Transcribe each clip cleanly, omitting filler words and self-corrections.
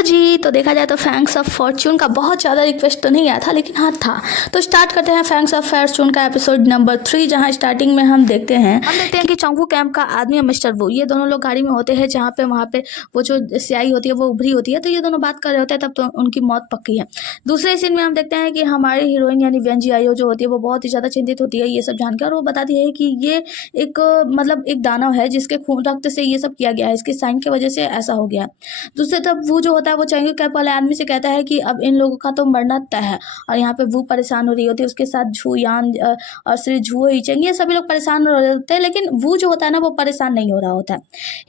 Hello जी। तो देखा जाए तो फैंक्स ऑफ फॉर्च्यून का बहुत ज़्यादा रिक्वेस्ट तो नहीं आया था, लेकिन हाँ था। तो स्टार्ट करते हैं फैंक्स ऑफ फॉर्च्यून का एपिसोड नंबर 3, जहाँ स्टार्टिंग में हम देखते हैं कि चौंगू कैंप का आदमी और मिस्टर वू, ये दोनों लोग गाड़ी में होते हैं, जहाँ पे वहाँ पे वो जो स्याही होती है वो उभरी होती है। तो ये दोनों बात कर रहे होते हैं, तब तो उनकी मौत पक्की है। दूसरे सीन में हम देखते हैं कि हमारी हीरोइन यानी वेन जियाओ जो होती है वो बहुत ही ज़्यादा चिंतित होती है ये सब जानकर, और वो बताती है कि ये एक मतलब एक दानव है जिसके खून रक्त से ये सब किया गया है, इसके साइन की वजह से ऐसा हो गया है। दूसरे तरफ वो जो होता है वो चैंगू कैप वाले आदमी से कहता है कि अब इन लोगों का तो मरना तय है। और यहाँ पे वो परेशान हो रही होती है, उसके साथ झू यान और श्री झू इचेंग, ये सभी लोग परेशान हो रहे होते हैं, लेकिन वो जो होता है ना वो परेशान नहीं हो रहा होता है।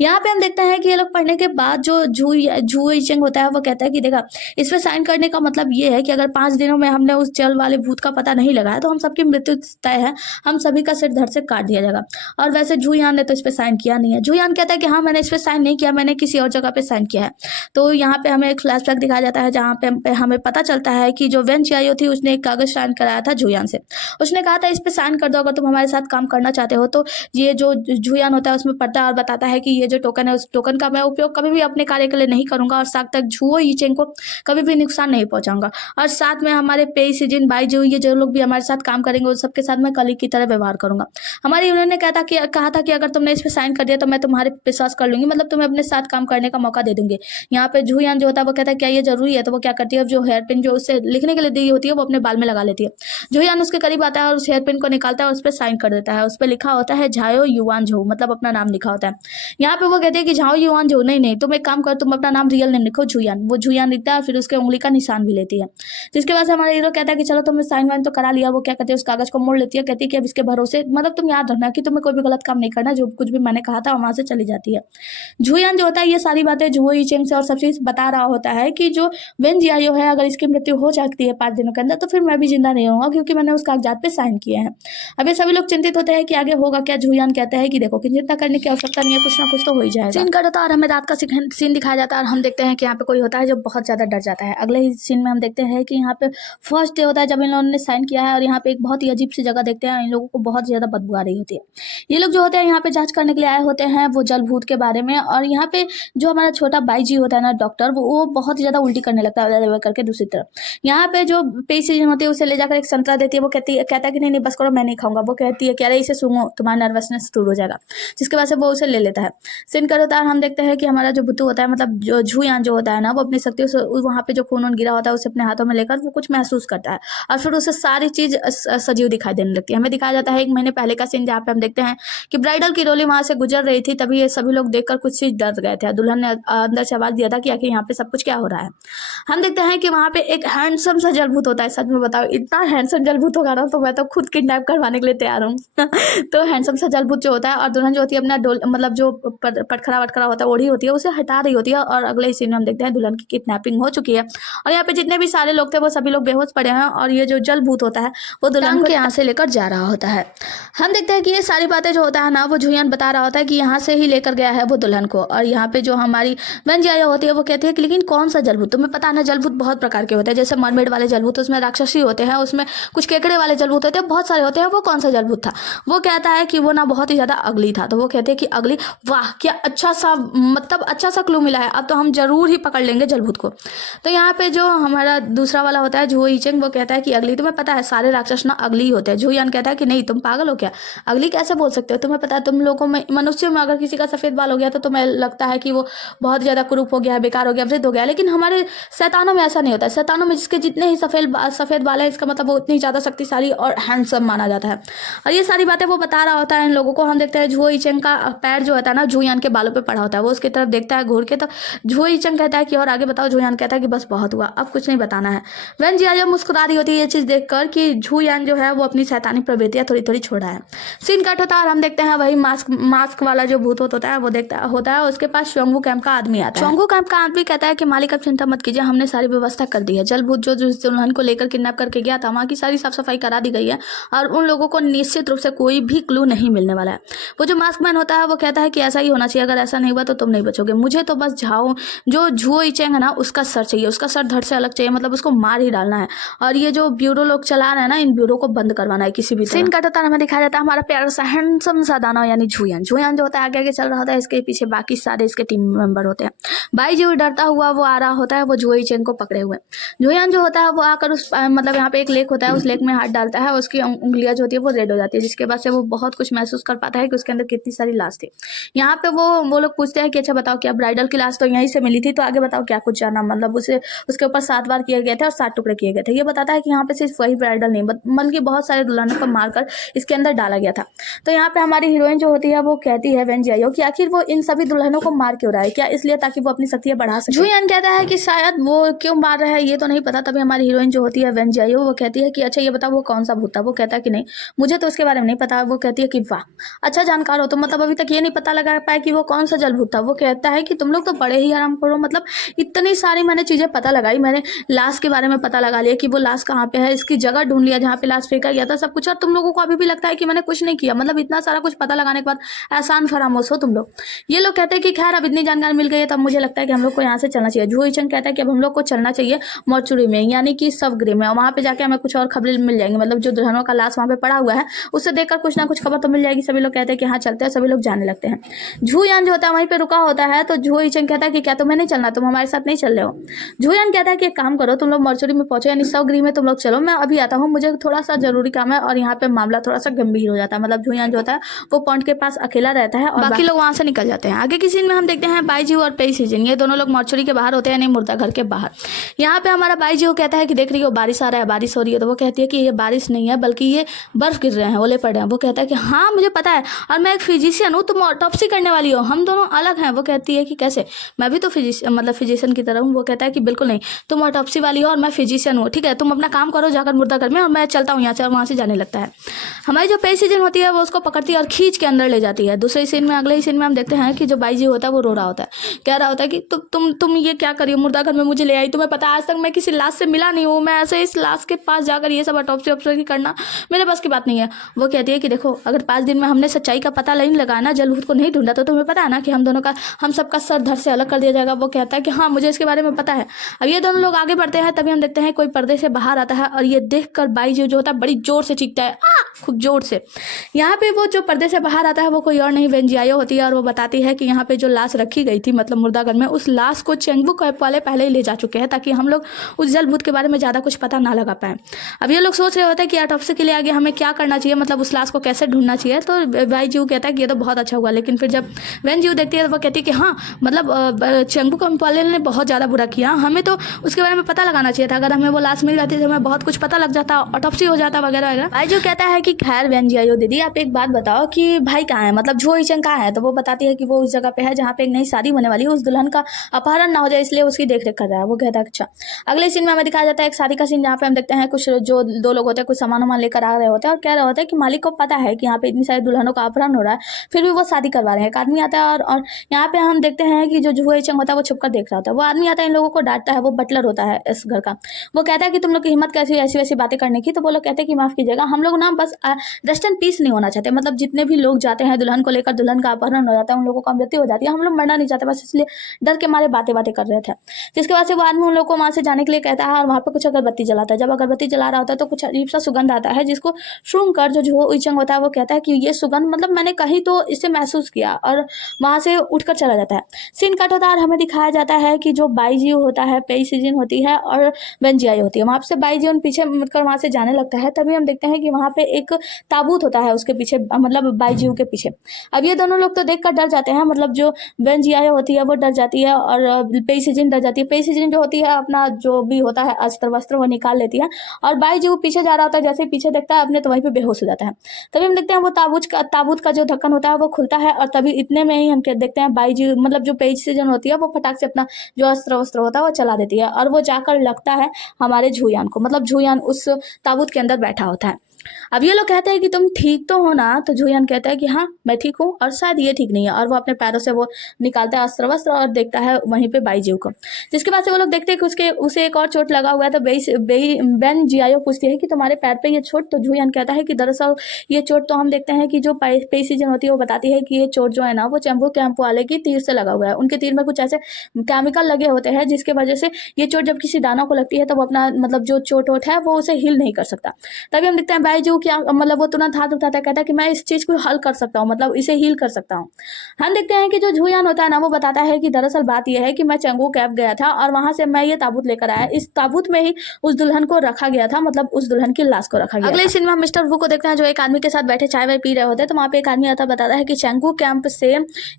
यहाँ पे हम देखते हैं कि ये लोग पढ़ने के बाद जो झू इचेंग होता है वो कहता है कि देखा, इस पर साइन करने का मतलब ये है कि अगर 5 दिनों में हमने उस जल वाले भूत का पता नहीं लगाया तो हम सबकी मृत्यु तय है, हम सभी का सिर धड़ से काट दिया जाएगा। और वैसे झू यान ने तो इस पर साइन किया नहीं है। झू यान कहता है कि हाँ, मैंने इस पर साइन नहीं किया, मैंने किसी और जगह पे साइन किया है। तो यहाँ पे हमें एक फ्लैशबैक दिखाया जाता है, जहाँ पे हमें पता चलता है कि जो वेन जियाओ थी उसने एक कागज साइन कराया था झूयान से। उसने कहा था इस पे साइन कर दो अगर तुम हमारे साथ काम करना चाहते हो। तो ये जो झूयान होता है उसमें पढ़ता है और बताता है कि ये जो टोकन है उस टोकन का मैं उपयोग कभी भी अपने कार्य के लिए नहीं करूंगा, और साथ तक झूओ इचेंग को कभी भी नुकसान नहीं पहुंचाऊंगा। और साथ में हमारे पेई सिजिन बाई जो ये जो लोग भी हमारे साथ काम करेंगे उन सबके साथ मैं कलीग की तरह व्यवहार करूंगा। हमारी उन्होंने कहा था कि अगर तुमने इस पे साइन कर दिया तो मैं तुम्हारे विश्वास कर लूंगी, मतलब तुम्हें अपने साथ काम करने का मौका दे दूंगी। यहाँ पे झूयान जो होता है वो कहता है क्या ये जरूरी है। तो वो क्या करती है, जो हेयर पिन जो उससे लिखने के लिए दी होती है वो अपने बाल में लगा लेती है। झूयान उसके करीब आता है और उस हेयर पिन को निकालता है और उस पर साइन कर देता है। उस पर लिखा होता है झाओ युआन झो, मतलब अपना नाम लिखा होता है। यहाँ पे वो कहते हैं कि झाओ युआन झो नहीं नहीं, तुम एक काम कर, तुम अपना नाम रियल नेम लिखो झूयान। वो झूयान लिखता है, फिर उसके उंगली का निशान भी लेती है। जिसके बाद हमारा हीरो कहता है कि चलो तुमने साइन वाइन तो करा लिया। वो क्या कहती है, उस कागज को मोड़ लेती है, कहती है कि अब इसके भरोसे मतलब तुम याद रखना कि तुम्हें कोई भी गलत काम नहीं करना, जो कुछ भी मैंने कहा था वहां से चली जाती है। झूयान जो होता है ये सारी बातें झूओ इचेंग से और सब चीज बता रहा होता है कि जो वेन जियाओ है अगर इसकी मृत्यु हो जाती है 5 दिनों के अंदर तो फिर मैं भी जिंदा नहीं रहूंगा, क्योंकि मैंने उस कागजात पे साइन किए हैं। अब ये सभी लोग चिंतित होते हैं कि आगे होगा क्या। झूयान कहते हैं कि देखो कि चिंता करने की आवश्यकता नहीं है, कुछ ना कुछ तो हो ही जाएगा। सीन कट होता है और हमें रात का सीन दिखाया जाता है और हम देखते हैं कि यहाँ पे कोई होता है जो बहुत ज्यादा डर जाता है। अगले ही सीन में हम देखते हैं कि यहाँ पे फर्स्ट डे होता है जब इन लोगों ने साइन किया है, और यहाँ पे एक बहुत ही अजीब सी जगह देखते हैं, इन लोगों को बहुत ज्यादा बदबू आ रही होती है। ये लोग जो होते हैं यहाँ पे जांच करने के लिए आए होते हैं वो जल भूत के बारे में, और यहाँ पे जो हमारा छोटा बाई जी होता है ना डॉक्टर, वो बहुत ही ज्यादा उल्टी करने लगता है करके। दूसरी तरफ यहाँ पे जो पेशेंट होती है उसे ले जाकर एक संतरा देती है। वो कहता है कि नहीं नहीं बस करो, मैं नहीं खाऊंगा। वो कहती है कि अरे इसे सूंघो, तुम्हारा नर्वसनेस दूर हो जाएगा। जिसके वजह से वो उसे ले लेता है। सीन कर होता है, हम देखते हैं कि हमारा जो भुतू होता है, मतलब जो झूयान जो होता है ना, वो अपनी शक्तियों से वहाँ पे जो खून गिरा होता है उसे अपने हाथों में लेकर वो कुछ महसूस करता है, और फिर उसे सारी चीज सजीव दिखाई देने लगती है। हमें दिखाया जाता है 1 महीने पहले का सीन, जहाँ पे हम देखते हैं कि ब्राइडल की डोली वहां से गुजर रही थी। तभी ये सभी लोग देखकर कुछ चीज डर गए थे। दुल्हन ने अंदर से आवाज दिया था कि आखिर यहाँ पे सब कुछ क्या हो रहा है। हम देखते हैं कि वहाँ पे एक हैंडसम सा जलभूत होता है। सच में बताओ, इतना हैंडसम जलभूत होगा ना तो मैं तो खुद किडनैप करवाने के लिए तैयार हूँ। तो हैंडसम सा जलभूत जो होता है, और दुल्हन जो होती है अपना मतलब जो पटखरा वटखरा होता है ओढ़ी होती है उसे हटा रही होती है, और अगले सीन में हम देखते हैं दुल्हन की किडनैपिंग हो चुकी है। और यहाँ पे जितने भी सारे लोग थे वो सभी लोग बेहोश पड़े हैं, और ये जो जलभूत होता है वो दुल्हन के यहाँ से लेकर जा रहा होता है। हम देखते हैं कि ये सारी बातें जो होता है ना वो झूयान बता रहा होता है कि यहाँ से ही लेकर गया है वो दुल्हन को। और यहाँ पे जो हमारी वेन जियाओ होती है वो कहती है कि लेकिन कौन सा जलभूत, तुम्हें पता है ना जलभूत बहुत प्रकार के होते हैं, जैसे मरमेड वाले जलभूत उसमें राक्षसी होते हैं, उसमें कुछ केकड़े वाले जलभूत होते हैं, बहुत सारे होते हैं, वो कौन सा जलभूत था। वो कहता है कि वो ना बहुत ही ज्यादा अगली था। तो वो कहते हैं कि अगली, वाह क्या अच्छा सा, मतलब अच्छा सा क्लू मिला है, अब तो हम जरूर ही पकड़ लेंगे जलभूत को। तो यहाँ पे जो हमारा दूसरा वाला होता है झूओ इचेंग, वो कहता है कि अगली, तुम्हें पता है सारे राक्षस ना अगली ही होते हैं। झूयान कहता है कि नहीं तुम पागल हो क्या, अगली कैसे बोल सकते हो, तुम्हें पता है तुम लोगों में मनुष्यों में अगर किसी का सफेद बाल हो गया तो तुम्हें लगता है कि वो बहुत ज्यादा कुरूप हो गया है, बेकार हो गया, वृद्ध हो गया, लेकिन हमारे शैतानों में ऐसा नहीं होता है। शैतानों में जिसके जितने ही सफेद बाल है इसका मतलब वो उतनी ज्यादा शक्तिशाली और हैंडसम माना जाता है। और ये सारी बातें वो बता रहा होता है इन लोगों को। हम देखते हैं झूओ इचेंग का पैर जो होता है ना झूयान के बालों पे पड़ा होता है, वो उसकी तरफ देखता है घूर के। तो झूओ इचेंग कहता है कि और आगे बताओ। झूयान कहता है कि बस बहुत हुआ, अब कुछ नहीं बताना है। वेन जियाओ मुस्कुरा रही होती है ये चीज देखकर कि झूयान जो है वो अपनी शैतानी प्रवृत्तियां थोड़ी थोड़ी छोड़ा है। सीन कट होता है और हम देखते हैं वही मास्क वाला जो भूत होता है वो देखता होता है, उसके पास चौंगू कैंप का आदमी आता है। चौंगू कैंप का आदमी कहता है कि मालिक अब चिंता मत कीजिए, हमने सारी व्यवस्था कर दी है। जल भूत जो दुल्हन को लेकर किडनैप करके गया था वहाँ की सारी साफ सफाई करा दी गई है, और उन लोगों को निश्चित रूप से कोई भी क्लू नहीं मिलने वाला है। वो जो मास्क मैन होता है वो कहता है कि ऐसा ही होना चाहिए, अगर ऐसा नहीं हुआ तो तुम नहीं बचोगे। मुझे तो बस जो झूओ इचेंग है ना उसका सर चाहिए, उसका सर धड़ से अलग चाहिए, मतलब उसको मार ही डालना है। और ये जो ब्यूरो लोग चला रहे हैं ना, इन ब्यूरो को बंद करवाना है किसी भी सीन कट होता है। हमें दिखाया जाता है हमारा प्यारा सा हैंडसम सा दानव यानी झूयान जो होता है आगे आगे चल रहा होता है, इसके पीछे बाकी सारे इसके टीम मेंबर होते हैं। भाई जी डरता दौड़ता हुआ वो आ रहा होता है वो जुई चेंग को पकड़े हुए। जुयान जो होता है वो आकर उस मतलब यहाँ पे एक लेक होता है, उस लेक में हाथ डालता है, उसकी उंगलियां जो होती है वो रेड हो जाती है, जिसके बाद से वो बहुत कुछ महसूस कर पाता है कि उसके अंदर कितनी सारी लाश थी। यहाँ पे वो लोग पूछते हैं कि अच्छा बताओ क्या ब्राइडल की लाश तो यहीं से मिली थी, तो आगे बताओ क्या कुछ जाना, मतलब उसे उसके ऊपर 7 बार किए गए थे और 7 टुकड़े किए गए थे। ये बताता है कि यहाँ पे सिर्फ वही ब्राइडल नहीं बल्कि बहुत सारे दुल्हनों को मारकर इसके अंदर डाला गया था। तो यहाँ पे हमारी हीरोइन जो होती है वो कहती है वेन जियाओ कि आखिर वो इन सभी दुल्हनों को मार क्यों रहा है, क्या इसलिए ताकि वो अपनी शक्तियां बढ़ा सके। जुयान कहता है कि शायद वो क्यों मार रहा है ये तो नहीं पता। तभी हमारी हीरोइन जो होती है वेन जियाओ वो कहती है कि अच्छा ये बताओ वो कौन सा भूत था। वो कहता है कि नहीं मुझे तो उसके बारे में नहीं पता। वो कहती है कि वाह अच्छा जानकार हो, तो मतलब अभी तक ये नहीं पता लगा पाया कि वो कौन सा जल भूत था। वो कहता है कि तुम लोग तो बड़े ही आराम करो, मतलब इतनी सारी मैंने चीजें पता लगाई, मैंने लाश के बारे में पता लगा लिया कि वो लाश कहाँ पे है, इसकी जगह ढूंढ लिया जहाँ पे लाश फेंका गया था, सब कुछ, और तुम लोगों को अभी भी लगता है कि मैंने कुछ नहीं किया। मतलब इतना सारा कुछ पता लगाने के बाद एहसान फरामोश हो तुम लोग। ये लोग कहते हैं कि खैर अब इतनी जानकारी मिल गई है तब मुझे लगता है कि हम लोग को यहाँ से चलना चाहिए। जुई चंग कहता है कि अब हम लोग को चलना चाहिए मॉर्चुरी में, यानी कि शवगृह में, और वहाँ पे जाके हमें कुछ और खबरें मिल जाएंगी, मतलब जो दुल्हनों का लाश वहाँ पे पड़ा हुआ है उससे देखकर कुछ ना कुछ खबर तो मिल जाएगी। सभी लोग कहते हैं कि हाँ चलते हैं, सभी लोग जाने लगते हैं। झूयान जो होता है वहीं पे रुका होता है, तो जुई चंग कहता है कि क्या तुम्हें नहीं चलना, तुम हमारे साथ नहीं चल रहे हो। झूयान कहता है कि एक काम करो, तुम लोग मॉर्चुरी में पहुंचो, यानी शवगृह में तुम लोग चलो, मैं अभी आता हूँ, मुझे थोड़ा सा जरूरी काम है। और यहाँ पे मामला थोड़ा सा गंभीर हो जाता है, मतलब झूयान जो होता है वो पॉइंट के पास अकेला रहता है और बाकी लोग वहां से निकल जाते हैं। आगे की सीन में हम देखते हैं बाईजी और पेई सीजन, ये दोनों लोग मॉर्चुरी के बाहर होते हैं, नहीं मुर्दा घर के बाहर। यहाँ पे हमारा बाईजी वो कहता है कि देख रही हो बारिश आ रहा है, बारिश हो रही है। तो वो कहती है कि ये बारिश नहीं है बल्कि ये बर्फ गिर रहे हैं, ओले पड़ रहे हैं। वो कहता है कि हाँ मुझे पता है, और मैं एक फिजिशियन हूँ, तुम ऑटोप्सी करने वाली हो, हम दोनों अलग हैं। वो कहती है कि कैसे, मैं भी तो फिजिशियन की तरह हूँ। वो कहता है कि बिल्कुल नहीं, तुम ऑटोप्सी वाली हो और मैं फिजिशियन हूँ, ठीक है तुम अपना काम करो जाकर मुर्दा घर में, और मैं चलता हूँ यहाँ से। और वहाँ से जाने लगता है। हमारी जो पेई सीजन होती है वो उसको पकड़ती है और खींच के अंदर ले जाती है। दूसरे सीन में, अगले ही सीन में हम देखते हैं कि जो बाईजी होता है वो रो रहा होता है, कह रहा होता है कि तुम ये क्या करिए, मुर्दा घर में मुझे ले आई, तुम्हें पता है आज तक मैं किसी लाश से मिला नहीं हूँ, मैं ऐसे इस लाश के पास जाकर ये सब ऑटोप्सी करना मेरे बस की बात नहीं है। वो कहती है कि देखो अगर 5 दिन में हमने सच्चाई का पता नहीं लगाना, जल भूत को नहीं ढूंढा, तो तुम्हें पता है ना कि हम सबका सर धड़ से अलग कर दिया जाएगा। वो कहता है कि हाँ मुझे इसके बारे में पता है। अब ये दोनों लोग आगे बढ़ते हैं, तभी हम देखते हैं कोई पर्दे से बाहर आता है, और ये देखकर बाईजी जो होता है बड़ी जोर से चीखता है, खूब जोर से। यहाँ पे वो जो पर्दे से बाहर आता है वो कोई और नहीं वेन जियाओ होती है, और वो बताती है कि यहाँ पे जो लाश रखी गई थी मतलब मुर्दाघर में, उस लाश को चेंगबू कैंप वाले पहले ही ले जा चुके हैं, ताकि हम लोग उस जल भूत के बारे में ज़्यादा कुछ पता ना लगा पाए। अब ये लोग सोच रहे होते हैं कि ऑटोप्सी के लिए आगे हमें क्या करना चाहिए, मतलब उस लाश को कैसे ढूंढना चाहिए। तो वाईजी कहता है कि ये तो बहुत अच्छा हुआ, लेकिन फिर जब वेन जी देखती है तो वो कहती है कि हाँ मतलब चेंगबू कैंप वाले ने बहुत ज़्यादा बुरा किया, हमें तो उसके बारे में पता लगाना चाहिए था, अगर हमें वो लाश मिल जाती तो हमें बहुत कुछ पता लग जाता, ऑटोप्सी हो जाता वगैरह वगैरह। वाईजी कहता है कि खैर वेन जियाओ दीदी आप एक बात बताओ कि भाई कहाँ है, मतलब जुई चंग कहाँ है। तो वो बताती है कि वो उस जगह पे है जहाँ पे एक नई शादी होने वाली है, उस दुल्हन का अपहरण ना हो जाए इसलिए उसकी देख रेख कर रहा है। वो कहता है अच्छा। अगले सीन में हमें दिखाया जाता है एक शादी का सीन, जहाँ पे हम देखते हैं कुछ जो 2 लोग होते हैं कुछ सामान वामान लेकर आ रहे होते हैं, और कह रहे होते हैं कि मालिक को पता है कि यहाँ पे इतनी सारी दुल्हनों का अपहरण हो रहा है, फिर भी वो शादी करवा रहे हैं। एक आदमी आता है और यहाँ पे हम देखते हैं कि जो जुई चंग होता है वो छुपकर देख रहा होता है। वो आदमी आता है इन लोगों को डांटता है, वो बटलर होता है इस घर का। वो कहता है कि तुम लोग की हिम्मत कैसी ऐसी वैसी बातें करने की। तो वो लोग कहते हैं कि माफ कीजिएगा, हम लोग ना बस रेस्ट एंड पीस नहीं होना चाहते, मतलब जितने भी लोग जाते हैं दुल्हन को लेकर, दुल्हन का अपहरण हो जाता है, उन लोगों को मृत्यु हो जाती है, हम लोग मरना नहीं चाहते, बस इसलिए डर के मारे बातें कर रहे थे। जिसके बाद से वो आदमी उन लोगों को वहां से जाने के लिए कहता है, और वहां पे कुछ अगरबत्ती जलाता है। जब अगरबत्ती जला रहा होता है तो कुछ अजीब सा सुगंध आता है, जिसको सूंघ कर जो जुई चंग होता है वो कहता है कि ये सुगंध मतलब मैंने कहीं तो इसे महसूस किया, और वहां से उठकर चला जाता है। सीन कट होता है और हमें दिखाया जाता है कि जो बाईजी होता है, पेई सीजन होती है और वेन जियाओ होती है, वहां से बाईजी उन पीछे मुड़कर वहां से जाने लगता है। तभी हम देखते हैं कि वहां पे एक ताबूत होता है उसके पीछे, मतलब बाईजी के पीछे। अब ये दोनों लोग तो देखकर डर जाते हैं, मतलब जो वेन जियाओ होती है वो डर जाती है, और पेई सीजन डर जाती है। पेई सीजन जो होती है अपना जो भी होता है अस्त्र वस्त्र वो निकाल लेती है, और बाईजी वो पीछे जा रहा होता है, जैसे पीछे देखता है अपने तो वहीं पे बेहोश हो जाता है। तभी हम देखते हैं वो ताबूत का जो ढक्कन होता है वो खुलता है, और तभी इतने में ही हम देखते हैं बाईजी मतलब जो पेई सीजन होती है वो फटाक से अपना जो अस्त्र वस्त्र होता है वो चला देती है, और वो जाकर लगता है हमारे झूयान को, मतलब झूयान उस ताबूत के अंदर बैठा होता है। अब ये लोग कहते हैं कि तुम ठीक तो हो ना। तो जुयान कहता है कि हाँ मैं ठीक हूँ, और शायद ये ठीक नहीं है, और वो अपने पैरों से वो निकालता है अस्त्र वस्त्र और देखता है वहीं पे बाईजी को। जिसके बाद से वो लोग देखते हैं कि उसे एक और चोट लगा हुआ है। तो वेन जियाओ पूछती है कि तुम्हारे पैर पे ये चोट। तो जुयान कहता है कि दरअसल ये चोट तो हम देखते हैं कि जो पेई सीजन होती है वो बताती है कि ये चोट जो है ना वो चेंगबू कैंप वाले की तीर से लगा हुआ है। उनके तीर में कुछ ऐसे केमिकल लगे होते हैं जिसके वजह से ये चोट जब किसी दानव को लगती है तो वो अपना मतलब जो चोट है वो उसे हील नहीं कर सकता। तभी हम देखते हैं बाईजू क्या मतलब वो तुरंत हाथ उठाता है, कहता है कि मैं इस चीज़ को हल कर सकता हूँ, मतलब इसे हील कर सकता हूँ। हम देखते हैं कि जो झूयान होता है ना वो बताता है कि दरअसल बात यह है कि मैं चंगू कैफ गया था और वहां से मैं ये ताबूत लेकर आया। इस ताबूत में ही उस दुल्हन को रखा गया था, मतलब उस दुल्हन की लाश को रखा गया। अगले सीन में हम मिस्टर वू को देखते हैं जो एक आदमी के साथ बैठे चाय वाय पी रहे होते हैं। तो वहाँ पे एक आदमी आता बताता है कि चंगू कैंप से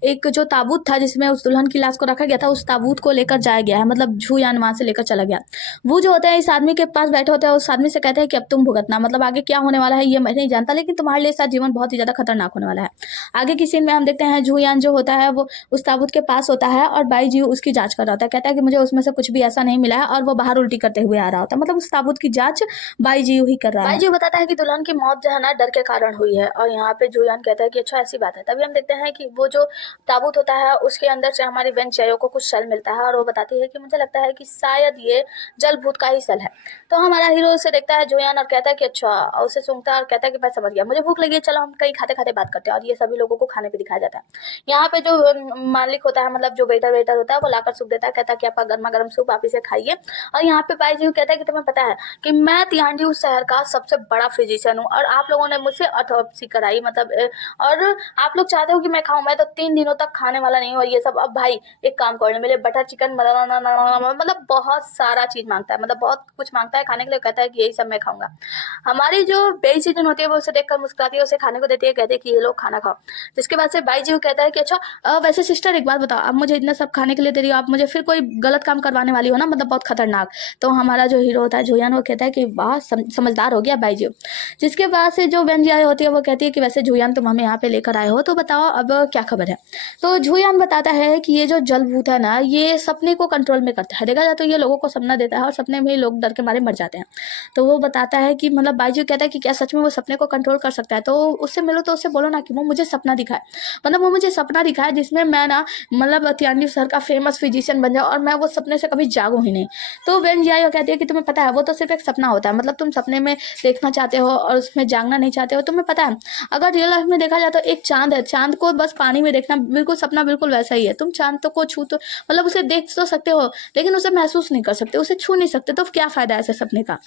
एक जो ताबूत था जिसमें उस दुल्हन की लाश को रखा गया था, उस ताबूत को लेकर जाया गया है, मतलब झूयान वहां से लेकर चला गया। वो जो होते हैं इस आदमी के पास बैठे होते हैं, उस आदमी से कहते हैं कि अब तुम भुगतना, मतलब आगे क्या होने वाला है ये मैं नहीं जानता, लेकिन तुम्हारे लिए साथ जीवन बहुत ही ज्यादा खतरनाक होने वाला है। आगे की सीन में हम देखते हैं झूयान जो होता है वो उस ताबूत के पास होता है और बाईजी उसकी जांच कर रहा होता है। कहता है कि मुझे उसमें से कुछ भी ऐसा नहीं मिला है और वो बाहर उल्टी करते हुए आ रहा होता है, मतलब उस ताबूत की जांच बाईजी ही कर रहा है। बाईजी बताता है कि दुल्हन की मौत जो है ना डर के कारण हुई है और यहाँ पे झूयान कहता है कि अच्छा ऐसी बात है। तभी हम देखते हैं कि वो जो ताबूत होता है उसके अंदर से हमारी वेन चायो को कुछ सेल मिलता है और वो बताती है कि मुझे लगता है कि शायद ये जल भूत का ही सेल है। तो हमारा हीरो उसे देखता है झूयान और कहता है कि अच्छा, और उसे सूंघता है और कहता है कि मैं समझ गया, मुझे भूख लगी है, चलो हम कहीं खाते खाते बात करते हैं। और ये सभी लोगों को खाने पे दिखाया जाता है। यहाँ पे जो मालिक होता है, मतलब जो वेटर होता है, वो लाकर सूप देता है, कहता है कि आपका गर्मा गर्म सूप, आप इसे खाइए। और यहाँ पे बाईजी कहता है कि तुम्हें पता है कि मैं तिहांडी उस शहर का सबसे बड़ा फिजिशियन हूँ और आप लोगों ने मुझसे ऑटोप्सी कराई, मतलब और आप लोग चाहते हो कि मैं खाऊं, मैं तो 3 दिनों तक खाने वाला नहीं हूँ और ये सब। अब भाई एक काम करो, मेरे बटर चिकन मतलब बहुत सारा चीज मांगता है, मतलब बहुत कुछ मांगता है खाने के लिए, कहता है कि यही सब मैं खाऊंगा। हमारी जो बेइज्जती होती है वो उसे देखकर मुस्कुराती है, उसे खाने को देती है, कहते हैं कि ये लोग खाना खाओ। जिसके बाद से बाईजी कहता है कि अच्छा वैसे सिस्टर एक बात बताओ, आप मुझे इतना सब खाने के लिए दे रही हो, आप मुझे फिर कोई गलत काम करवाने वाली हो ना, मतलब बहुत खतरनाक। तो हमारा जो हीरो होता है झूयान, वो कहता है कि वाह समझदार हो गया बाईजी। जिसके बाद से जो वेंजी आई होती है वो कहती है कि वैसे झूयान तुम हमें यहाँ पे लेकर आए हो, तो बताओ अब क्या खबर है। तो झूयान बताता है कि ये जो जल भूत है ना ये सपने को कंट्रोल में करता है। देखा जाए तो ये लोगों को सपना देता है और सपने में ही लोग डर के मारे मर जाते हैं। तो वो बताता है कि मतलब बाईजी कहता है कि क्या सच में वो सपने को कंट्रोल कर सकता है। तो उससे मिलो तो उससे बोलो ना कि वो मुझे सपना दिखाए, मतलब वो मुझे सपना दिखाए जिसमें मैं ना मतलब तिहांडी शहर का फेमस फिजिशियन बन जाऊँ और मैं वो सपने से कभी जागूं ही नहीं। तो वेन जियाओ कहती है कि तुम्हें पता है वो तो सिर्फ एक सपना होता है, मतलब तुम सपने में देखना चाहते हो और उसमें जागना नहीं चाहते हो। तुम्हें पता है अगर रियल लाइफ में देखा जाए तो एक चांद है, चांद को बस पानी में देखना बिल्कुल सपना बिल्कुल वैसा ही है। तुम चांद तो को छू तो मतलब उसे देख तो सकते हो लेकिन उसे महसूस नहीं कर सकते, उसे छू नहीं सकते, तो क्या फायदा है ऐसे सपने का।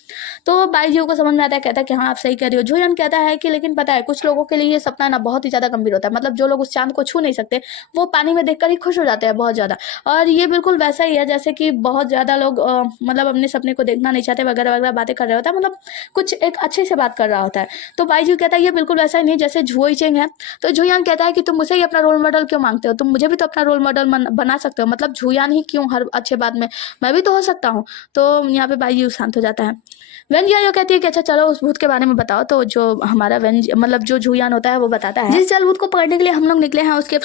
तो बाईजी को समझ में आता है, कहता है कि हाँ आप सही कह रही हो। झूयन कहता है कि लेकिन पता है कुछ लोगों के लिए ये सपना ना बहुत ही ज्यादा गंभीर होता है, मतलब जो लोग उस चांद को छू नहीं सकते वो पानी में देखकर ही खुश हो जाते हैं बहुत ज्यादा। और ये बिल्कुल वैसा ही है जैसे कि बहुत ज्यादा लोग मतलब अपने सपने को देखना नहीं चाहते वगैरह वगैरह बातें कर रहे होता है, मतलब कुछ एक अच्छे से बात कर रहा होता है। तो बाईजी कहता है ये बिल्कुल वैसा ही नहीं जैसे झुई चेंग है। तो झुयान कहता है कि तुम मुझे ही अपना रोल मॉडल क्यों मांगते हो, तुम मुझे भी तो अपना रोल मॉडल बना सकते हो, मतलब झुयान ही क्यों हर अच्छे बात में, मैं भी तो हो सकता हूँ। तो यहाँ पे बाईजी शांत हो जाता है। वेंजिया कहती है कि अच्छा चलो उस भूत के बारे में बताओ। तो जो हमारा मतलब जो झुयान होता है वो बताता है जिस जल भूत को पकड़ने के लिए हम लोग निकले हैं उसकी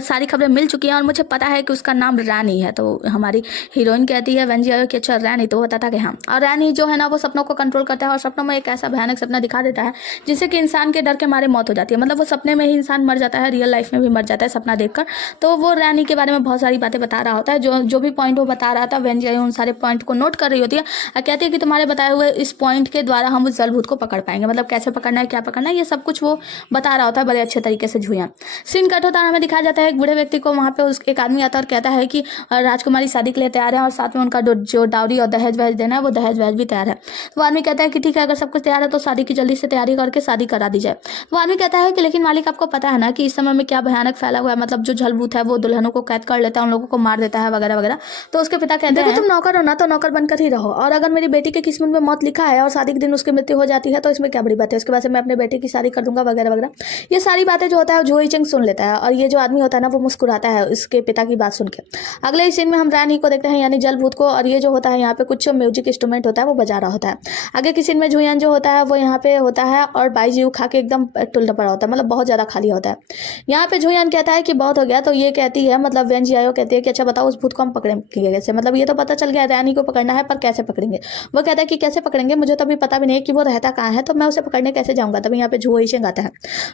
सारी खबरें मिल चुकी हैं और मुझे पता है कि उसका नाम रानी है। तो हमारी हीरोइन कहती है वेंजिया कि अच्छा रानी, तो वो बताता कि हाँ। और रानी जो है ना वो सपनों को कंट्रोल करता है और सपनों में एक ऐसा भयानक सपना दिखा देता है जिससे कि इंसान के डर के मारे मौत हो जाती है, मतलब वो सपने में ही इंसान मर जाता है, रियल लाइफ में भी मर जाता है सपना देखकर। तो वो रानी के बारे में बहुत सारी बातें बता रहा होता है, जो भी पॉइंट वो बता रहा था वेंजिया उन सारे पॉइंट को नोट कर रही होती है और कहती है कि तुम्हारे बताए हुए इस पॉइंट के द्वारा हम उस जलभूत को पकड़ पाएंगे, मतलब कैसे पकड़ना है क्या पकड़ना है ये सब कुछ वो बता रहा होता है बड़े अच्छे तरीके से झूयान। सीन कट होता है, हमें दिखाया जाता है एक बूढ़े व्यक्ति को, वहाँ पे एक आदमी आता है और कहता है कि राजकुमारी शादी के लिए तैयार है और साथ में उनका जो डाउरी और दहेज वहेज देना है वो दहेज वहेज भी तैयार है। तो वो आदमी कहता है कि ठीक है अगर सब कुछ तैयार है तो शादी की जल्दी से तैयारी करके शादी करा दी जाए। तो आदमी कहता है कि लेकिन मालिक आपको पता है ना कि इस समय में क्या भयानक फैला हुआ है, मतलब जो जलभूत है वो दुल्हनों को कैद कर लेता है, उन लोगों को मार देता है वगैरह वगैरह। तो उसके पिता कहते हैं तुम नौकर हो ना तो नौकर बनकर ही रहो, और अगर मेरी बेटी के किस्मत में मौत लिखा है और शादी के दिन उसकी मृत्यु हो जाती है तो इसमें क्या बड़ी बात है, उसके बाद से मैं अपने बेटे की शादी कर दूंगा वगैरह वगैरह। ये सारी बातें जो होता है झोई चेंग सुन लेता है और ये जो आदमी होता है ना वो मुस्कुराता है उसके पिता की बात सुन के। अगले ही सीन में हम रानी को देखते हैं यानी जलभूत को, और ये जो होता है यहाँ पे कुछ म्यूजिक इंस्ट्रूमेंट होता है वो बजा रहा होता है। आगे की सीन में झुयान जो होता है वो यहाँ पे होता है और बाईजी खा के एकदम टुलना पड़ा होता है, मतलब बहुत ज्यादा खाली होता है। यहाँ पे झुयान कहता है कि बहुत हो गया। तो ये कहती है मतलब वेंजियाओ कहती है कि अच्छा बताओ उस भूत को हम पकड़ेंगे कैसे, मतलब ये तो पता चल गया रानी को पकड़ना है पर कैसे पकड़ेंगे। वो कहता है कि कैसे पकड़ेंगे मुझे तो अभी पता भी नहीं कि वो रहता कहाँ है, तो मैं उसे पकड़ने कैसे जाऊंगा। तभी यहाँ पे झुई चेंग आता है।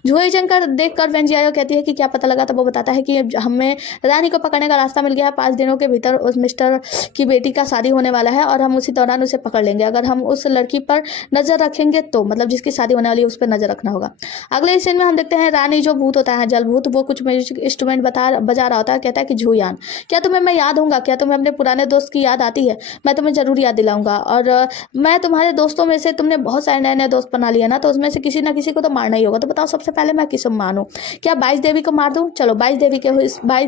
झुई चेंग कर देख कर वेंजियाओ कहती है कि क्या पता लगा। तो वो बताता है कि हमें रानी को पकड़ने का रास्ता मिल गया है, 5 दिनों के भीतर उस मिस्टर की बेटी का शादी होने वाला है और हम उसी दौरान उसे पकड़ लेंगे। अगर हम उस लड़की पर नजर रखेंगे तो मतलब जिसकी शादी होने वाली है उस पर नजर रखना होगा। अगले सीन में हम देखते हैं रानी जो भूत होता है जलभूत वो कुछ म्यूजिक इंस्ट्रूमेंट बजा रहा होता है। कहता है कि झुयान क्या तुम्हें मैं याद हूँगा, क्या तुम्हें अपने पुराने दोस्त की याद आती है, मैं तुम्हें जरूर याद दिलाऊंगा और मैं तुम्हारे दोस्तों में से तुमने बहुत सारे नए नए नए दोस्त बना लिया ना, तो उसमें से किसी ना किसी को तो मारना ही होगा। तो बताओ सबसे पहले मैं किसे मानूं? क्या 22 देवी को मार दूं? चलो 22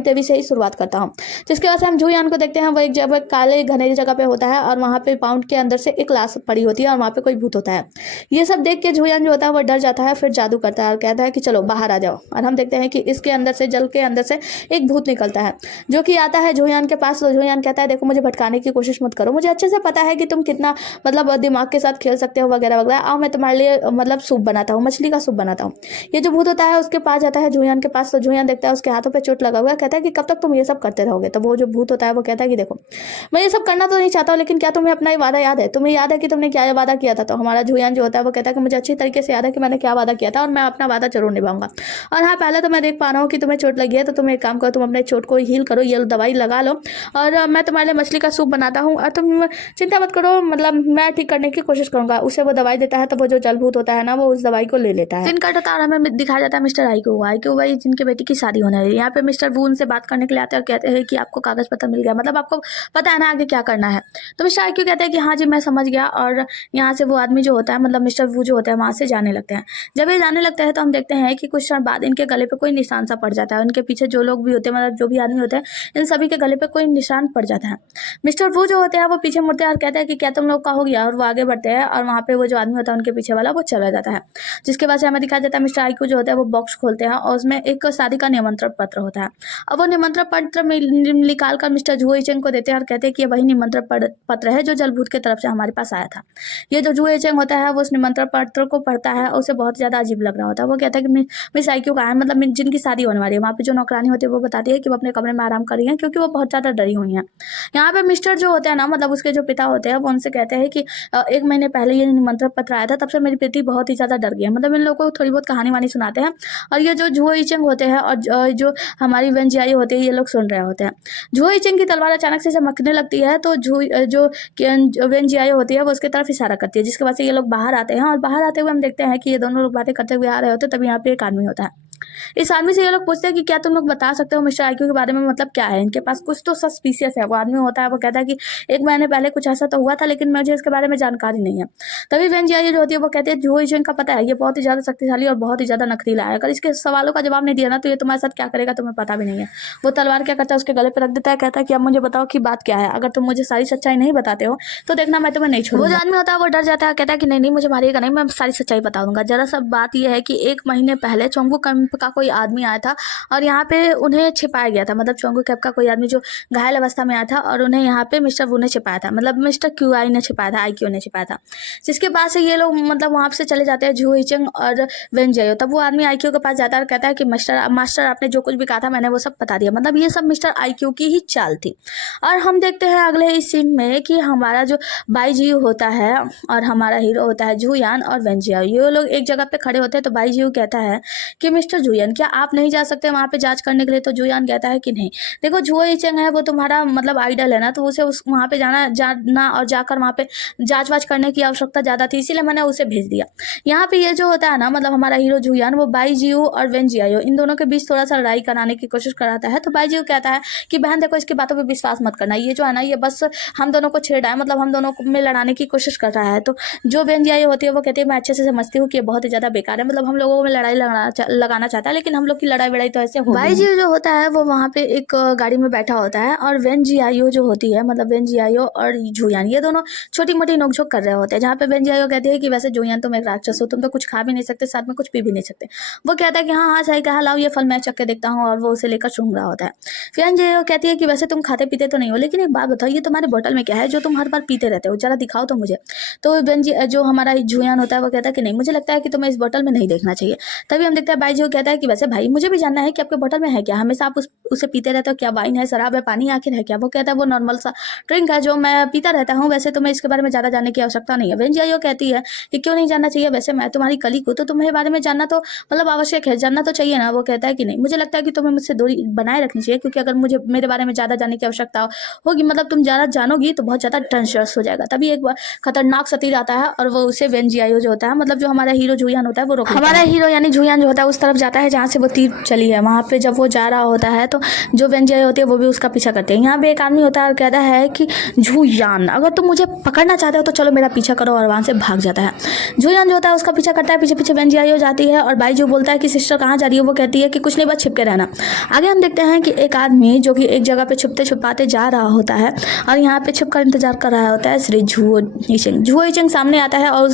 देवी से ही शुरुआत करता हूँ। जिसके बाद से हम जुयान को देखते हैं। वो एक जगह काले घनेरी जगह पे होता है और वहाँ पे पाउंड के अंदर से एक लाश पड़ी होती है और वहाँ पे कोई भूत होता है। ये सब देख के जुयान जो होता है वो डर जाता है, फिर जादू करता है और कहता है कि चलो बाहर आ जाओ। और हम देखते हैं कि इसके अंदर से, जल के अंदर से एक भूत निकलता है जो कि आता है जुयान के पास। तो जुयान कहता है देखो मुझे भटकाने की कोशिश मत करो, मुझे अच्छे से पता है कि तुम कितना मतलब दिमाग के साथ खेल सकते हो वगैरह वगैरह। आओ मैं तुम्हारे लिए मतलब सूप बनाता हूँ, मछली का सूप बनाता हूँ। ये जो भूत होता है उसके पास जाता है जुयान के पास। तो जुयान देखता है उसके हाथों पे चोट लगा हुआ है, कहता है कि कब तक तुम ये सब करते रहोगे? तो वो जो भूत होता है वो कहता है कि देखो मैं ये सब करना तो नहीं चाहता हूँ, लेकिन क्या तुम्हें अपना ये वादा याद है? तुम्हें याद है कि तुमने क्या वादा किया था? तो हमारा जुयान जो होता है वो कहता है कि मुझे अच्छी तरीके से याद है कि मैंने क्या वादा किया था और मैं अपना वादा जरूर निभाऊंगा। और हाँ, पहले तो मैं देख पा रहा हूँ कि तुम्हें चोट लगी है, तो तुम एक काम करो, तुम अपने चोट को हील करो, ये दवाई लगा लो और मैं तुम्हारे लिए मछली का सूप बनाता हूँ और तुम चिंता मत करो, मतलब मैं ठीक करने की कोशिश करूंगा। उसे वो दवाई देता है तो वो जो जलभूत होता है ना वो उस दवाई को ले लेता है। सीन कट होता है और हमें दिखाया जाता है मिस्टर आईक्यू भाई जिनके बेटी की शादी होने है। यहाँ पे मिस्टर वू उनसे बात करने के लिए आते हैं और कहते हैं कि आपको कागज पत्र मिल गया, मतलब आपको पता है ना आगे क्या करना है। तो मिस्टर आईक्यू कहते हैं कि हाँ जी मैं समझ गया। और यहाँ से वो आदमी जो होता है, मतलब मिस्टर वू जो होता है, वहाँ से जाने लगते हैं। जब ये जाने लगते हैं तो हम देखते हैं कि कुछ क्षण बाद इनके गले पे कोई निशान सा पड़ जाता है। उनके पीछे जो लोग भी होते हैं, मतलब जो भी आदमी होते हैं, इन सभी के गले पे कोई निशान पड़ जाता है। मिस्टर वू जो होते हैं वो पीछे मुड़ते हैं और कहते हैं कि क्या तुम लोग का हो गया? और वो आगे बढ़ते हैं और वहाँ पे वो जो आदमी होता है उनके पीछे वाला वो चला जाता है। जिसके बाद से हमें दिखाया जाता है मिस्टर आईक्यू जो होता है वो बॉक्स खोलते हैं और उसमें एक शादी का निमंत्रण पत्र होता है। अब वो निमंत्रण पत्र निकाल कर मिस्टर जुए चेंग को देते हैं और कहते हैं कि ये वही निमंत्रण पत्र है जो जलभूत की तरफ से हमारे पास आया था। ये जो जुए चेंग होता है वो उस निमंत्रण पत्र को पढ़ता है और उसे बहुत ज़्यादा अजीब लग रहा होता है। वो कहता है कि मिस आईक्यू कहाँ है, मतलब जिनकी शादी होने वाली है। वहाँ पे जो नौकरानी होती है वो बताती है कि वो अपने कमरे में आराम कर रही है क्योंकि वो बहुत ज़्यादा डरी हुई है। यहाँ पे मिस्टर जो होते हैं ना, मतलब उसके जो पिता होते हैं, वो उनसे कहते हैं कि 1 महीने पहले ये निमंत्रण पत्र आया था, तब से मेरी बेटी बहुत ही ज़्यादा डर गई है। मतलब इन लोगों को थोड़ी बहुत कहानी वानी सुनाते हैं और ये जो जुओ इचेंग होते हैं और जो हमारी वेन जियाई होती है, ये लोग सुन रहे होते हैं। जुओ इचेंग की तलवार अचानक से चमकने लगती है तो जो वेन जियाई होती है वो उसकी तरफ इशारा करती है। जिसके बाद से ये लोग बाहर आते हैं और बाहर आते हुए हम देखते हैं कि ये दोनों लोग बातें करते हुए आ रहे होते हैं। तभी यहाँ पे एक आदमी होता है। इस आदमी से ये लोग पूछते हैं कि क्या तुम लोग बता सकते हो मिस्टर आईक्यू के बारे में, मतलब क्या है इनके पास? कुछ तो सस्पिशियस है। वो आदमी होता है वो कहता है कि 1 महीने पहले कुछ ऐसा तो हुआ था, लेकिन मुझे इसके बारे में जानकारी नहीं है। तभी वेन जियाई जो होती है वो कहती है जुओ इचेंग का पता है, ये बहुत ही ज़्यादा शक्तिशाली और बहुत ही ज़्यादा नखरीला है। अगर इसके सवालों का जवाब नहीं दिया ना तो ये तुम्हारे साथ क्या करेगा तुम्हें पता भी नहीं है। वो तलवार क्या करता है उसके गले पर रख देता है, कहता है कि अब मुझे बताओ कि बात क्या है। अगर तुम मुझे सारी सच्चाई नहीं बताते हो तो देखना मैं तुम्हें नहीं छोड़ूंगा। वो जो आदमी होता है वो डर जाता है, कहता है कि नहीं मुझे मारिएगा नहीं, मैं सारी सच्चाई बता दूंगा। जरा सब बात यह है कि 1 महीने पहले चोंगू कैंप का कोई आदमी आया था और यहाँ पे उन्हें छिपाया गया था। मतलब चोंगू कैंप का कोई आदमी जो घायल अवस्था में आया था और उन्हें यहाँ पे मिस्टर वू ने छिपाया था, मतलब मिस्टर क्यूआई ने छिपाया था, आईक्यू ने छिपाया था। जिसके बाद से ये लोग मतलब वहाँ से चले जाते हैं जुओ इचेंग और वेन जियाई। तब वो आदमी आईक्यू के पास जाता है और कहता है कि मास्टर आपने जो कुछ भी कहा था मैंने वो सब बता दिया। मतलब ये सब मिस्टर आईक्यू की ही चाल थी। और हम देखते हैं अगले इस सीन में कि हमारा जो बाईजियू होता है और हमारा हीरो होता है जुयान और वेन जियाई, ये लोग एक जगह पे खड़े होते हैं। तो बाईजियू कहता है कि मिस्टर जुयान क्या आप नहीं जा सकते वहाँ पे जांच करने के लिए? तो जुयान कहता है कि नहीं, देखो जुओ इचेंग है वो तुम्हारा मतलब आइडल है ना, तो उसे उस वहाँ पे जाना और जाकर वहाँ पे जांच वाच करने की आवश्यकता ज़्यादा थी, इसीलिए मैंने उसे भेज दिया। यहाँ पे ये जो होता है ना, मतलब हमारा हीरो जुयान वो बाईजियू और वेन जियाई इन दोनों के बीच थोड़ा सा लड़ाई कराने की कोशिश कराता है। तो बाईजियू कहता है कि बहन देखो इसकी बातों पर विश्वास मत करना, ये जो है ना ये बस हम दोनों को छेड़ा है, मतलब हम दोनों में लड़ाने की कोशिश कर रहा है। तो जो वेन जियाई होती है वो कहती है मैं अच्छे से समझती हूँ कि ये बहुत ही ज़्यादा बेकार है, मतलब हम लोगों में लड़ाई लगाना चाहता है, लेकिन हम लोग की लड़ाई वड़ाई तो ऐसे हो। बाईजियू जो होता है वो वहाँ पे एक गाड़ी में बैठा होता है और वेन जियाई जो होती है, मतलब वेन जियाई और जुयान ये दोनों छोटी मोटी नोकझोंक कर रहे होते हैं। जहाँ पे वेन जियाई कहती है कि वैसे जुयान तुम एक राक्षस हो, तुम तो कुछ खा भी नहीं सकते, साथ में कुछ पी भी नहीं सकते। वो कहता है कि हाँ हाँ सही कहा, लाओ ये फल मैं चख के देखता हूँ, और वो उसे लेकर सूंघ रहा होता है। फिर वेन जियाई कहती है कि वैसे तुम खाते पीते तो नहीं हो, लेकिन एक बात बताओ ये तुम्हारे बोतल में क्या है जो तुम हर बार पीते रहते हो, जरा दिखाओ तो मुझे। तो वेन जो हमारा जुयान होता है वो कहता है कि नहीं मुझे लगता है कि तुम्हें इस बोतल में नहीं देखना चाहिए। तभी हम देखते हैं बाईजियू कहता है कि वैसे भाई मुझे भी जानना है कि आपके बोतल में है क्या, हमेशा आप उसे पीते रहते हो, क्या वाइन है, शराब है, पानी आखिर है क्या? वो कहता है वो नॉर्मल सा ड्रिंक है जो मैं पीता रहता हूँ, वैसे तुम्हें इसके बारे में ज़्यादा जानने की आवश्यकता नहीं है। वेन जियाई कहती है कि क्यों नहीं जानना चाहिए, वैसे मैं तुम्हारी कलीग हूँ तो तुम्हें बारे में जानना तो मतलब आवश्यक है, जानना तो चाहिए ना। वो कहता है कि नहीं मुझे लगता है कि तुम्हें मुझसे दूरी बनाए रखनी चाहिए, क्योंकि अगर मुझे मेरे बारे में ज़्यादा जानने की आवश्यकता होगी, मतलब तुम ज़्यादा जानोगी तो बहुत ज़्यादा डेंजरस हो जाएगा। तभी एक खतरनाक सतीर आता है और वो उसे वेन जियाई जो होता है, मतलब जो हमारा हीरो जुयान होता है वो रोक, हमारा हीरो यानी जुयान जो होता है उस तरफ जाता है जहाँ से वो तीर चली है, वहाँ पे जब वो जा रहा होता है तो जो वेंजियाई होती है वो भी उसका पीछा करती है। यहाँ पे एक आदमी होता है और कहता है कि झूयान, अगर तुम मुझे पकड़ना चाहते हो तो चलो मेरा पीछा करो, और वहाँ से भाग जाता है। झूयान जो होता है उसका पीछा करता है, पीछे पीछे वेंजियाई हो जाती है और बाइजू बोलता है कि सिस्टर कहाँ जा रही है, वो कहती है कि कुछ नहीं बस छिप के रहना। आगे हम देखते हैं कि एक आदमी जो कि एक जगह पे छुपते छुपाते जा रहा होता है और यहाँ पे छुप कर इंतजार कर रहा होता है श्री झुओ यीचेंग। झुओ यीचेंग सामने आता है और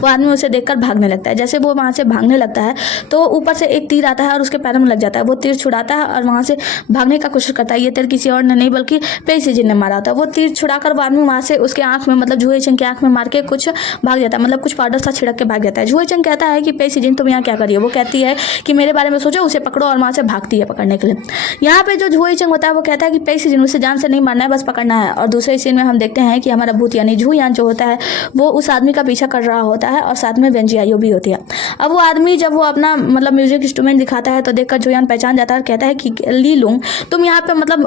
वो आदमी उसे देखकर भागने लगता है। जैसे वो वहाँ से भागने लगता है तो ऊपर से एक तीर आता है और उसके पैरों में लग जाता है। वो तीर छुड़ाता है और वहाँ से भागने का कोशिश करता है। ये तीर किसी और ने नहीं बल्कि पेई सीजन ने मारा था। वो तीर छुड़ाकर वो आदमी वहाँ से उसके आंख में, मतलब झुओ यीचेंग की आंख में मार के कुछ भाग जाता है, मतलब कुछ पाउडर सा छिड़क के भाग जाता है। झुओ यीचेंग कहता है कि पेई सीजन तुम यहाँ क्या करिए। वो कहती है कि मेरे बारे में सोचो, उसे पकड़ो, और वहाँ से भागती है पकड़ने के लिए। यहाँ पे जो झुओ यीचेंग होता है वो कहता है कि पेई सीजन उसे जान से नहीं मारना है, बस पकड़ना है। और दूसरे सीन में हम देखते हैं कि हमारा भूत यानी झूयान जो होता है वो उस आदमी का पीछा कर रहा होता है और साथ में वेंजियायो भी होती है। अब वो आदमी जब वो अपना मतलब म्यूजिक इंस्ट्रूमेंट दिखाता है तो देखकर झूयान पहचान जाता है और कहता है कि ली लुंग तुम यहाँ पे मतलब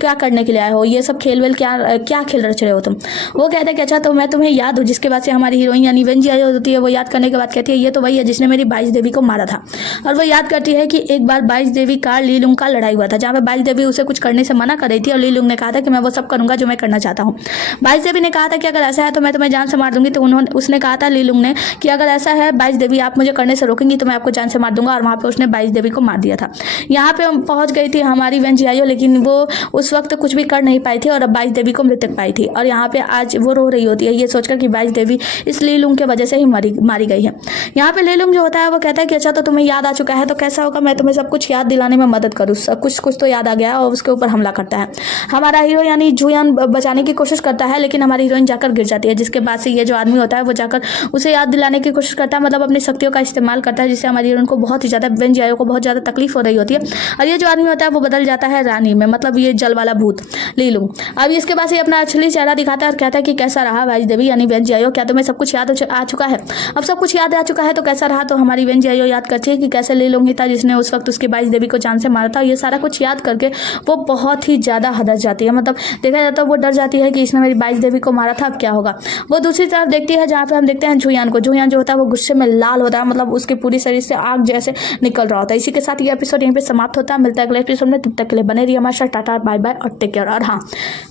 क्या करने के लिए आए हो, ये सब खेल वेल क्या खेल रहे हो तुम। वो कहता है कि अच्छा तो मैं तुम्हें याद हूँ, जिसके बाद से हमारी हीरोइन यानी वेंजियायो होती है वो याद करने के बाद कहती है ये तो वही है जिसने मेरी बाईस देवी को मारा था। और वो याद करती है कि एक बार बाईस देवी का ली लुंग का लड़ाई हुआ था जहाँ पे बाईस देवी उसे कुछ करने से मना कर रही थी और ली लुंग ने कहा था कि मैं वो सब करूंगा जो मैं करना चाहता हूँ। बाईस देवी ने कहा था कि अगर ऐसा है तो मैं तुम्हें जान से मार दूंगी। तो उसने कहा था ली लुंग ने कि अगर ऐसा है बाईस देवी आप मुझे करने से रोकेंगी तो मैं आपको जान से मार दूंगा, और वहाँ पे उसने बाईस देवी को मार दिया था। यहाँ पे पहुंच गई थी हमारी वेंजियायो, लेकिन वो उस वक्त कुछ भी कर नहीं पाई थी और अब बाईस देवी को मृतक पाई थी। और यहाँ पे आज वो रो रही होती है ये सोचकर कि बाईस देवी इस ली लुंग के वजह से ही मारी गई है। यहाँ पे ली लुंग जो होता है वो कहता है कि अच्छा तो तुम्हें याद आ चुका है तो कैसा होगा मैं तुम्हें सब कुछ याद दिलाने में मदद करूँ। कुछ तो याद आ गया और उसके ऊपर हमला करता है। हमारा हीरो यानी झूयान बचाने की कोशिश करता है लेकिन हमारी हीरोइन जाकर गिर जाती है, जिसके बाद से ये जो आदमी होता है वो जाकर उसे याद दिलाने की कोशिश करता है, मतलब अपनी शक्तियों का इस्तेमाल करता है, जिससे हमारी हीरोइन को बहुत ही ज़्यादा वेंजियायो को बहुत ज़्यादा तकलीफ हो रही होती है। और ये जो आदमी होता है वो बदल जाता है रानी में, मतलब ये जल वाला भूत ली लुंग। अब इसके बाद से अपना असली चेहरा दिखाता है और कहता है कि कैसा रहा बाईस देवी यानी वेंजियायो, क्या तुम्हें सब कुछ याद आ चुका है। अब सब कुछ याद आ चुका है तो कैसा रहा। तो हमारी वेंजियायो याद करती है कि कैसे ली लुंग ही था जिसने उस वक्त उसकी बाईस देवी को जान से मारा था। ये सारा कुछ याद करके वो बहुत ही ज़्यादा हदस जाती है, मतलब देखा जाता है वो डर जाती है कि इसने मेरी बाईस देवी को मारा था, अब क्या होगा। वो दूसरी तरफ देखती है जहाँ पे हम देखते हैं झूयान को। झूयान जो होता है वो गुस्से में लाल होता है, मतलब उसके पूरी शरीर से आग जैसे निकल रहा होता है। इसी के साथ ये एपिसोड यहीं पे समाप्त होता है। मिलता है अगले एपिसोड में, तब तक के लिए बने रहिए हमारे साथ। टाटा बाय बाय और टेक केयर। और हाँ,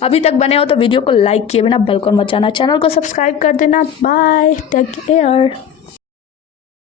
अभी तक बने हो तो वीडियो को लाइक किए बिना बिल्कुल मत जाना, चैनल को सब्सक्राइब कर देना। Bye, take care.